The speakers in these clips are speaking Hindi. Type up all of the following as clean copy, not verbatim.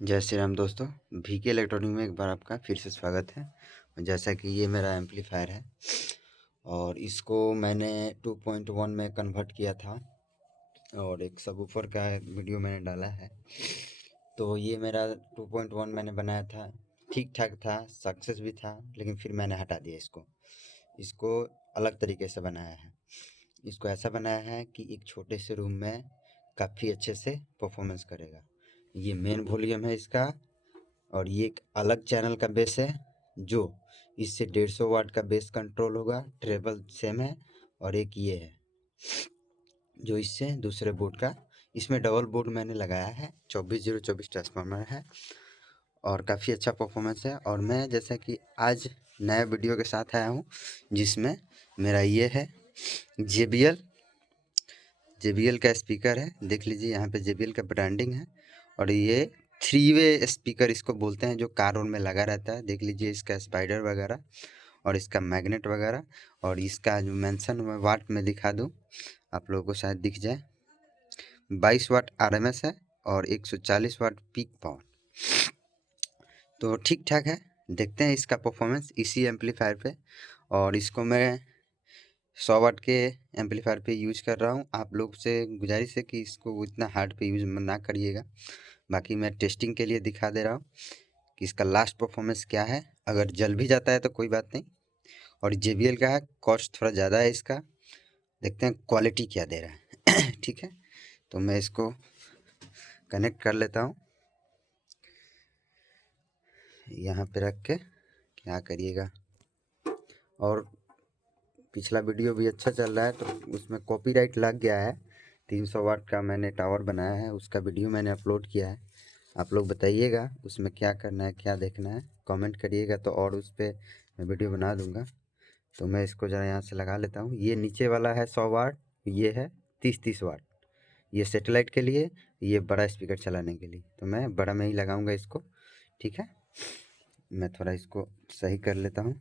जय श्री राम दोस्तों। वीके इलेक्ट्रॉनिक में एक बार आपका फिर से स्वागत है। जैसा कि ये मेरा एम्पलीफायर है और इसको मैंने 2.1 में कन्वर्ट किया था और एक सबवूफर का वीडियो मैंने डाला है। तो ये मेरा 2.1 मैंने बनाया था, ठीक ठाक था, सक्सेस भी था, लेकिन फिर मैंने हटा दिया इसको अलग तरीके से बनाया है। इसको ऐसा बनाया है कि एक छोटे से रूम में काफ़ी अच्छे से परफॉर्मेंस करेगा। ये मेन वॉल्यूम है इसका और ये एक अलग चैनल का बेस है जो इससे 150 वाट का बेस कंट्रोल होगा, ट्रेबल सेम है। और एक ये है जो इससे दूसरे बोर्ड का, इसमें डबल बोर्ड मैंने लगाया है, 24024 ट्रांसफार्मर है और काफ़ी अच्छा परफॉर्मेंस है। और मैं जैसा कि आज नया वीडियो के साथ आया हूँ जिसमें मेरा ये है JBL का स्पीकर है। देख लीजिए यहाँ पे JBL का ब्रांडिंग है और ये 3 वे स्पीकर इसको बोलते हैं जो कार में लगा रहता है। देख लीजिए इसका स्पाइडर वगैरह और इसका मैग्नेट वगैरह। और इसका जो मेंशन मैं वाट में दिखा दूँ आप लोगों को शायद दिख जाए, 22 वाट RMS है और 140 वाट पीक पावर। तो ठीक ठाक है। देखते हैं इसका परफॉर्मेंस इसी एम्पलीफायर पे। और इसको मैं 100 वाट के एम्पलीफायर पे यूज कर रहा हूँ। आप लोग से गुजारिश है कि इसको इतना हार्ड पे यूज ना करिएगा। बाकी मैं टेस्टिंग के लिए दिखा दे रहा हूँ कि इसका लास्ट परफॉर्मेंस क्या है। अगर जल भी जाता है तो कोई बात नहीं। और JBL का है, कॉस्ट थोड़ा ज़्यादा है इसका। देखते हैं क्वालिटी क्या दे रहा है। ठीक है, तो मैं इसको कनेक्ट कर लेता हूँ यहाँ पे रख के। क्या करिएगा, और पिछला वीडियो भी अच्छा चल रहा है तो उसमें कॉपीराइट लग गया है। 300 वाट का मैंने टावर बनाया है, उसका वीडियो मैंने अपलोड किया है। आप लोग बताइएगा उसमें क्या करना है, क्या देखना है, कमेंट करिएगा तो और उस पर मैं वीडियो बना दूंगा। तो मैं इसको ज़रा यहाँ से लगा लेता हूँ। ये नीचे वाला है 100 वाट, ये है 30 वाट। ये सेटेलाइट के लिए, ये बड़ा स्पीकर चलाने के लिए। तो मैं बड़ा में ही लगाऊंगा इसको। ठीक है, मैं थोड़ा इसको सही कर लेता हूँ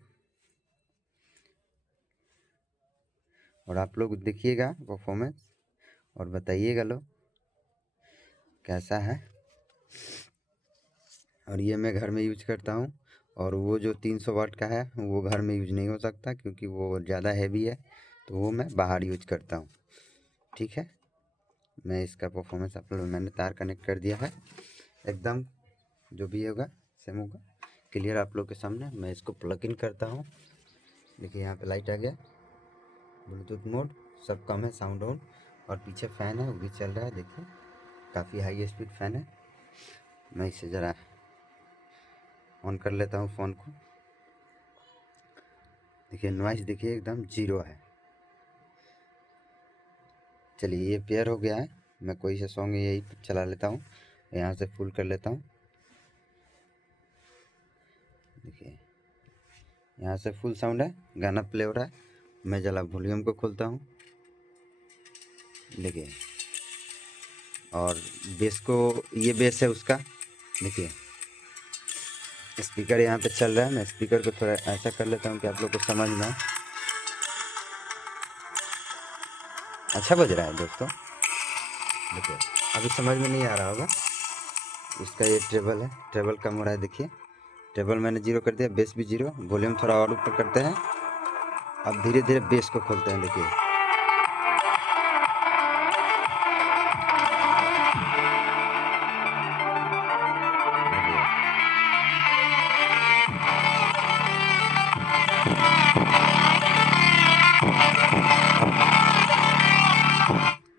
और आप लोग देखिएगा परफॉर्मेंस और बताइएगा लो कैसा है। और ये मैं घर में यूज करता हूँ और वो जो 300 वाट का है वो घर में यूज नहीं हो सकता क्योंकि वो ज़्यादा हैवी है, तो वो मैं बाहर यूज करता हूँ। ठीक है, मैं इसका परफॉर्मेंस आप लोग, मैंने तार कनेक्ट कर दिया है एकदम, जो भी होगा सेम होगा क्लियर आप लोग के सामने। मैं इसको प्लग इन करता हूँ। देखिए यहाँ पे लाइट आ गया, ब्लूटूथ मोड सब कम है, साउंड ऑन। और पीछे फ़ैन है वो भी चल रहा है, देखिए काफ़ी हाई स्पीड फ़ैन है। मैं इसे ज़रा ऑन कर लेता हूँ फ़ोन को। देखिए नॉइज़ देखिए एकदम जीरो है। चलिए ये पेयर हो गया है। मैं कोई सा सॉन्ग यही चला लेता हूँ, यहाँ से फुल कर लेता हूँ। देखिए यहाँ से फुल साउंड है, गाना प्ले हो रहा है। मैं जरा वॉल्यूम को खोलता हूँ, देखिए। और बेस को, ये बेस है उसका, देखिए स्पीकर यहाँ पे चल रहा है। मैं स्पीकर को थोड़ा ऐसा कर लेता हूँ कि आप लोग को समझ में अच्छा बज रहा है दोस्तों। देखिए अभी समझ में नहीं आ रहा होगा। इसका ये ट्रेबल है, ट्रेबल कम हो रहा है, देखिए ट्रेबल मैंने जीरो कर दिया, बेस भी जीरो। वॉल्यूम थोड़ा और ऊपर करते हैं। अब धीरे धीरे बेस को खोलते हैं, देखिए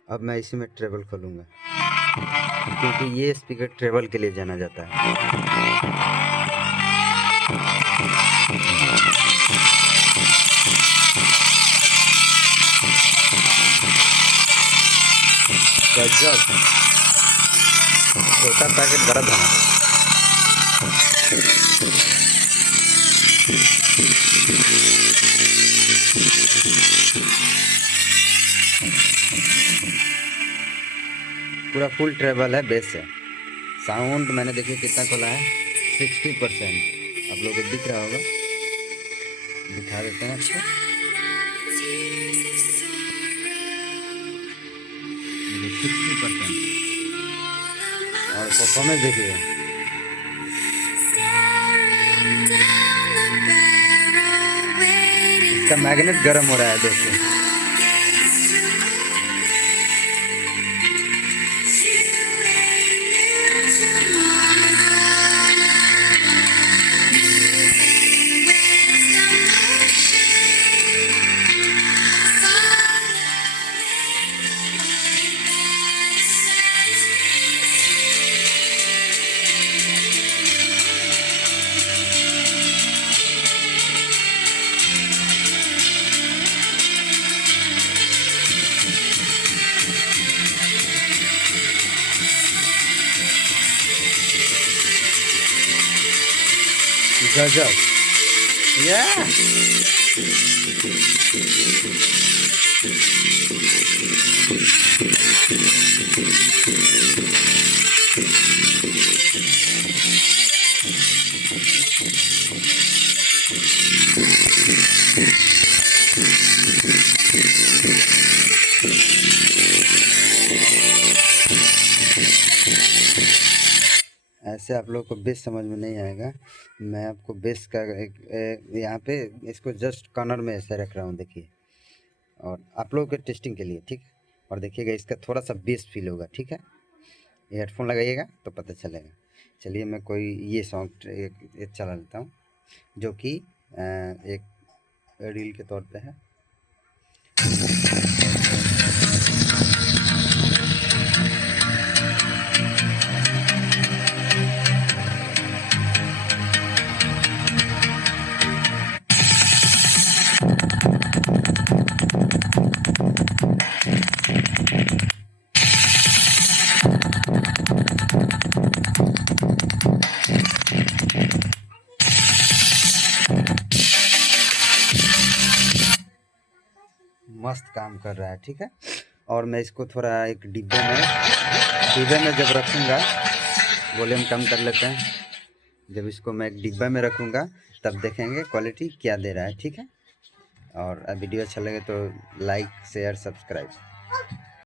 अब मैं इसी में ट्रेबल खोलूँगा क्योंकि ये स्पीकर ट्रेबल के लिए जाना जाता है। गजब, छोटा पैकेट बड़ा धमाका। पूरा फुल ट्रेबल है, बेस है। साउंड मैंने देखिए कितना खोला है, 60%। आप लोगों को दिख रहा होगा, दिखा देते हैं आपको। 60%। और परफॉर्मेंस देखिए इसका मैग्नेट गर्म हो रहा है दोस्तों। गजब या ऐसे आप लोग को बेस समझ में नहीं आएगा। मैं आपको बेस का यहाँ पे इसको जस्ट कॉर्नर में ऐसे रख रहा हूँ, देखिए, और आप लोगों के टेस्टिंग के लिए, ठीक है। और देखिएगा इसका थोड़ा सा बेस फील होगा, ठीक है। ये हेडफोन लगाइएगा तो पता चलेगा। चलिए मैं कोई ये सॉन्ग एक चला लेता हूँ जो कि एक रील के तौर पे है। मस्त काम कर रहा है, ठीक है। और मैं इसको थोड़ा एक डिब्बे में जब रखूँगा, वॉल्यूम कम कर लेते हैं। जब इसको मैं एक डिब्बे में रखूँगा तब देखेंगे क्वालिटी क्या दे रहा है, ठीक है। और वीडियो अच्छा लगे तो लाइक शेयर सब्सक्राइब।